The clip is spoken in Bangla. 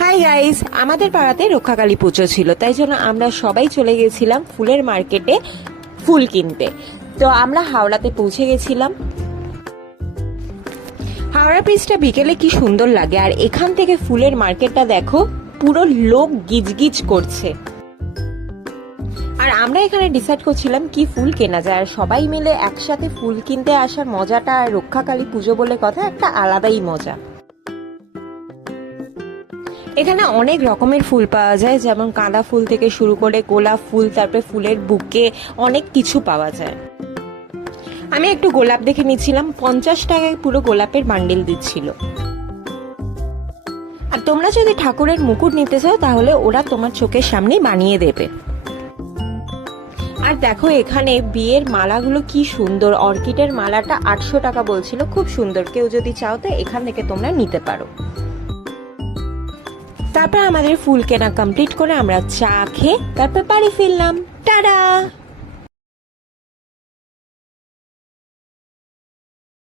হাই গাইস, আমাদের পাড়াতে রক্ষাকালী পুজো ছিল, তাই জন্য আমরা সবাই চলে গেছিলাম ফুলের মার্কেটে ফুল কিনতে। তো আমরা হাওড়াতে পৌঁছে গেছিলাম। হাওড়া ব্রিজটা বিকেলে কি সুন্দর লাগে, আর এখান থেকে ফুলের মার্কেটটা দেখো, পুরো লোক গিজগিজ করছে। আর আমরা এখানে ডিসাইড করছিলাম কি ফুল কেনা যায়, আর সবাই মিলে একসাথে ফুল কিনতে আসার মজাটা আর রক্ষাকালী পুজো বলে কথা একটা আলাদাই মজা। এখানে অনেক রকমের ফুল পাওয়া যায়, যেমন গাঁদা ফুল থেকে শুরু করে গোলাপ ফুল, তারপরে ফুলের বুকে অনেক কিছু পাওয়া যায়। আমি একটু গোলাপ দেখে নিচ্ছিলাম, 50 টাকায় পুরো গোলাপের বান্ডিল দিচ্ছিল। আর তোমরা যদি ঠাকুরের মুকুট নিতে চাও তাহলে ওরা তোমার চোখের সামনেই বানিয়ে দেবে। আর দেখো এখানে বিয়ের মালাগুলো কি সুন্দর, অর্কিডের মালাটা 800 টাকা বলছিল, খুব সুন্দর। কেউ যদি চাও তো এখান থেকে তোমরা নিতে পারো। তারপর আমাদের ফুল কেনা কমপ্লিট করে আমরা চা খেয়ে তারপর বাড়ি ফিরলাম। টাটা।